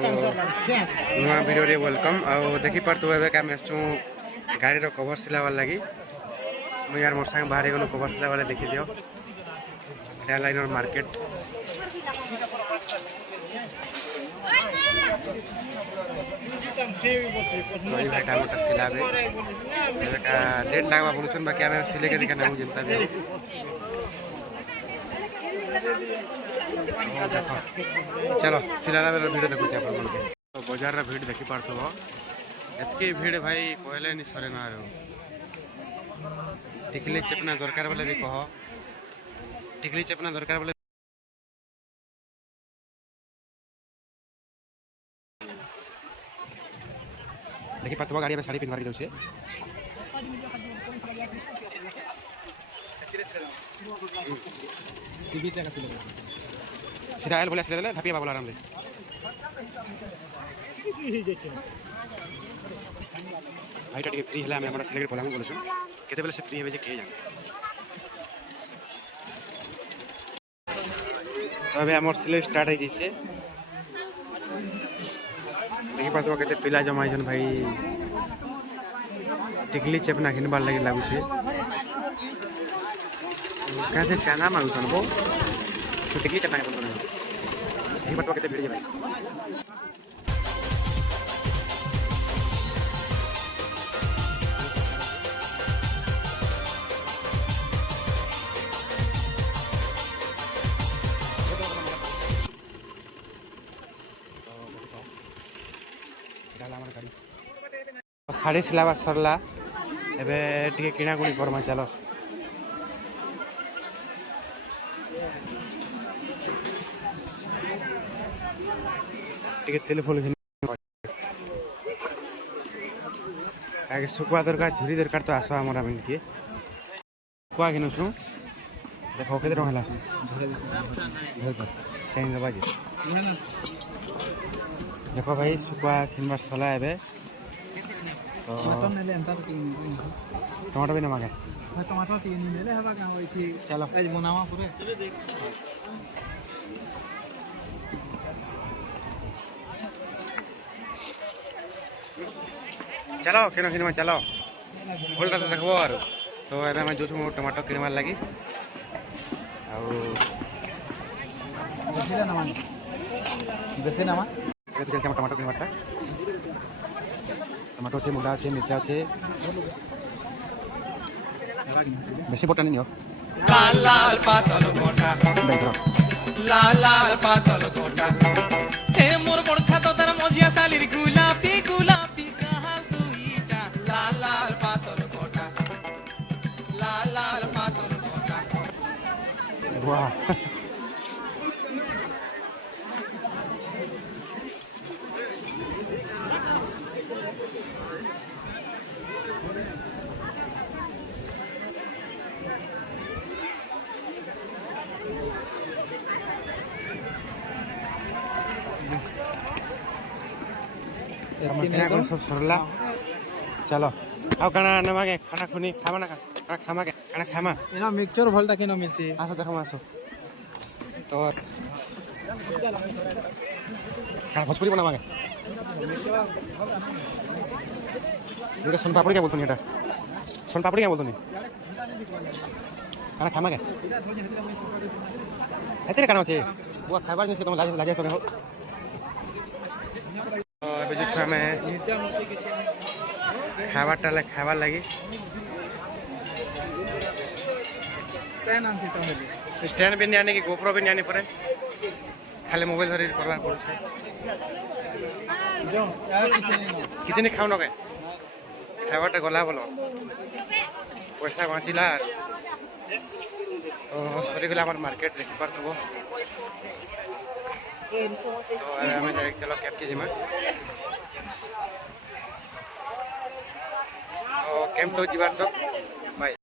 नुआ वीडियो रे वेलकम आउ देखि पारतु एबे का मेसु गाड़ी रो कवर सिलावार लगी मु यार मोर संग बाहर गलो कवर सिला वाला देखि दियो लाइनर मार्केट कोई भाटा मोटा सिलाबे का लेट लागबा बोलछन बाकी हमें सिले के दिखा ना जनता भी चलो सिलाना बेला वीडियो देखु अपन तो बाजार रा भीड़ देखि पारथबो एतकी भीड़ भाई कहले नि सरे ना रो टिकली चपना दरकार वाले भी कह टिकली चपना दरकार वाले देखि पारथबो गाड़ी में साड़ी पिनवार के दउछे टीवी तक सिले सीधा आयल बोले सिले ढापिया बाबू आराम ले भाई टिके फ्री हला हमरा सिले के बोला हम बोलछु केते बेले से फ्री हेबे जे के जाने अबे हमर सिले स्टार्ट हो जइसे देखि पातो केते पिला जमाइजन भाई टिकली चपना घिनबार लगी लागु छे कैसे चाना मांगछन बो तो टिकली चपना के बोलतो देखि पातो केते भीड़ जे भाई साड़ी सिलाबार सरला एबे टिके किणाकुणी करमा चलो टिके तेल फुल आगे सुकुआ दरकार झुरी दरकार तो आसो हमरा मिल के सुकुआ किनुछु देखो केते रहला चाहिए बाजी देखो भाई सुकुआ किनबार सला एबे टमाटर भी नमागे टमाटर तीन ले हवा का होई थी चलो आज बनावा पूरे चलो केनो किनवा चलो फुल का देखबो और तो एबे मैं जोछु टमाटर किनवार लागी आउ जैसे नामा केते केते टमाटर किनवारटा टमाटो छे मुला छे मिर्चा छे बेसी बोटा नहीं हो लाल लाल पातल गोटा देखो लाल लाल पातल गोटा हे मोर बड़खा तो तार मजिया सालिर गुलाबी गुलाबी कहाल तू ईटा लाल लाल पातल गोटा लाल लाल पातल गोटा वाह सब सरला चलो आउ काना नमागे खाना खुनी खामा ना काना खामा के काना खामा एना मिक्सचर भलटा केनो मिलसी आसो देखो आसो तो काना भोजपुरी बनावागे ये सोन पापड़ी क्या बोलतो नि एटा सोन पापड़ी क्या बोलतो नि काना खामा के एते काना छे बुआ खाइबार जिस तुम लाजे सके हो अबे जो हमें खाबार लगी स्टैंड भी नहीं आने की गोप्रो भी नहीं आने पड़े खाली मोबाइल धरी करवार पड़े किसी ने खाओ न गए खाबारटा गला बोलो पैसा बाँचिला तो सरी गला मार्केट देखी पारथबो तो हमें डायरेक्ट चलो कैब की जिम्मे तो कैंप तो जीवार तो बाय